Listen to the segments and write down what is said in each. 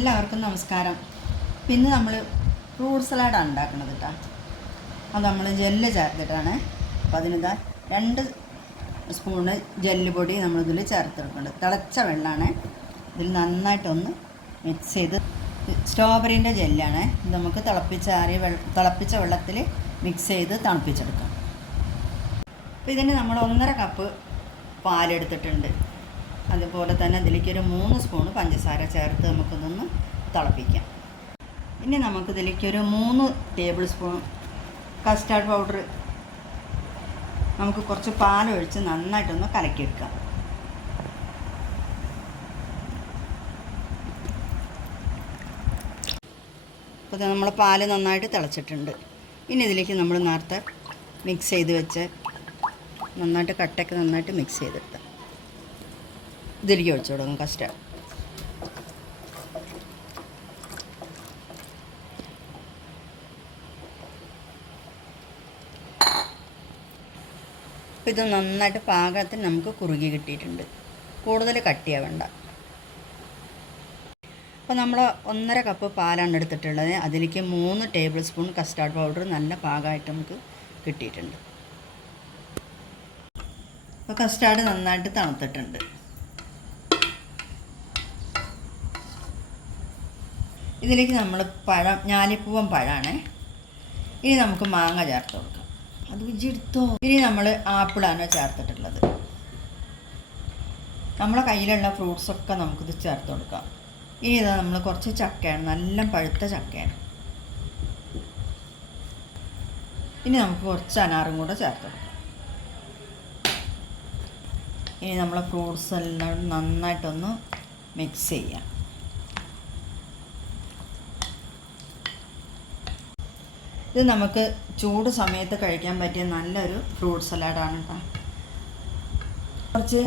എല്ലാവർക്കും നമസ്കാരം. പിന്നെ നമ്മൾ ഫ്രൂട്ട് സലാഡാണ് ഉണ്ടാക്കുന്നത് കേട്ടോ. അത് നമ്മൾ ജെല്ല് ചേർത്തിട്ടാണ്. അപ്പോൾ അതിനിതാ 2 സ്പൂണ് ജെല്ല് പൊടി നമ്മളിതിൽ ചേർത്തെടുക്കുന്നുണ്ട്. തിളച്ച വെള്ളമാണ്. ഇതിൽ നന്നായിട്ടൊന്ന് മിക്സ് ചെയ്ത്, സ്ട്രോബെറീൻ്റെ ജെല്ലാണ്. ഇത് നമുക്ക് തിളപ്പിച്ച വെള്ളത്തിൽ മിക്സ് ചെയ്ത് തണുപ്പിച്ചെടുക്കാം. അപ്പോൾ ഇതിന് നമ്മൾ 1.5 കപ്പ് പാലെടുത്തിട്ടുണ്ട്. അതുപോലെ തന്നെ ഇതിലേക്ക് ഒരു 3 സ്പൂണ് പഞ്ചസാര ചേർത്ത് നമുക്കിതൊന്ന് തിളപ്പിക്കാം. ഇനി നമുക്കിതിലേക്ക് ഒരു 3 ടേബിൾ സ്പൂൺ കസ്റ്റാർഡ് പൗഡർ നമുക്ക് കുറച്ച് പാലൊഴിച്ച് നന്നായിട്ടൊന്ന് കലക്കിയെടുക്കാം. അപ്പോൾ നമ്മൾ പാല് നന്നായിട്ട് തിളച്ചിട്ടുണ്ട്. ഇനി ഇതിലേക്ക് നമ്മൾ നേരത്തെ മിക്സ് ചെയ്ത് വെച്ച് നന്നായിട്ട് കട്ടയൊക്കെ നന്നായിട്ട് മിക്സ് ചെയ്തെടുക്കാം. ഇതിലേക്ക് ഒഴിച്ചു കൊടുക്കും കസ്റ്റാർഡ്. അപ്പോൾ ഇത് നന്നായിട്ട് പാകത്തിന് നമുക്ക് കുറുകി കിട്ടിയിട്ടുണ്ട്. കൂടുതൽ കട്ടിയാവേണ്ട. അപ്പോൾ നമ്മൾ 1.5 കപ്പ് പാലാണ് എടുത്തിട്ടുള്ളത്. അതിലേക്ക് 3 ടേബിൾ സ്പൂൺ കസ്റ്റാർഡ് പൗഡർ നല്ല പാകമായിട്ട് നമുക്ക് കിട്ടിയിട്ടുണ്ട്. അപ്പോൾ കസ്റ്റാർഡ് നന്നായിട്ട് തണുത്തിട്ടുണ്ട്. ഇതിലേക്ക് നമ്മൾ ഞാലിപ്പൂവൻ പഴമാണ്. ഇനി നമുക്ക് മാങ്ങ ചേർത്ത് കൊടുക്കാം. അത് വിജയെടുത്തോ. ഇനി നമ്മൾ ആപ്പിളാണ് ചേർത്തിട്ടുള്ളത്. നമ്മളെ കയ്യിലുള്ള ഫ്രൂട്ട്സൊക്കെ നമുക്കിത് ചേർത്ത് കൊടുക്കാം. ഇനി ഇതാ നമ്മൾ കുറച്ച് ചക്കയാണ്, നല്ല പഴുത്ത ചക്കയാണ്. ഇനി നമുക്ക് കുറച്ച് അനാറും കൂടെ ചേർത്ത് കൊടുക്കാം. ഇനി നമ്മളെ ഫ്രൂട്ട്സ് എല്ലാം നന്നായിട്ടൊന്ന് മിക്സ് ചെയ്യാം. ഇത് നമുക്ക് ചൂട് സമയത്ത് കഴിക്കാൻ പറ്റിയ നല്ലൊരു ഫ്രൂട്ട് സലാഡാണ് കേട്ടോ. കുറച്ച്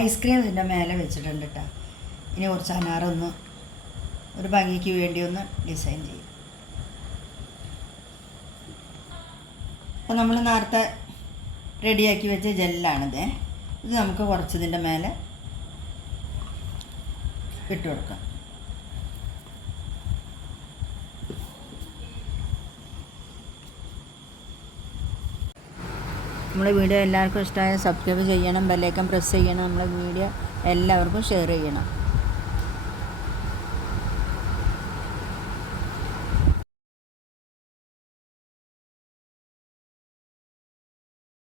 ഐസ്ക്രീം ഇതിൻ്റെ മേലെ വെച്ചിട്ടുണ്ട് കേട്ടോ. ഇനി കുറച്ച് അനാറൊന്ന് ഒരു ഭംഗിക്ക് വേണ്ടി ഒന്ന് ഡിസൈൻ ചെയ്യും. അപ്പോൾ നമ്മൾ നേരത്തെ റെഡിയാക്കി വെച്ച ജെല്ലാണിത്. ഇത് നമുക്ക് കുറച്ച് ഇതിൻ്റെ മേലെ ഇട്ട് കൊടുക്കാം. നമ്മുടെ വീഡിയോ എല്ലാവർക്കും ഇഷ്ടമായ സബ്സ്ക്രൈബ് ചെയ്യണം, ബെല്ലൈക്കൺ പ്രസ് ചെയ്യണം. നമ്മുടെ വീഡിയോ എല്ലാവർക്കും ഷെയർ ചെയ്യണം.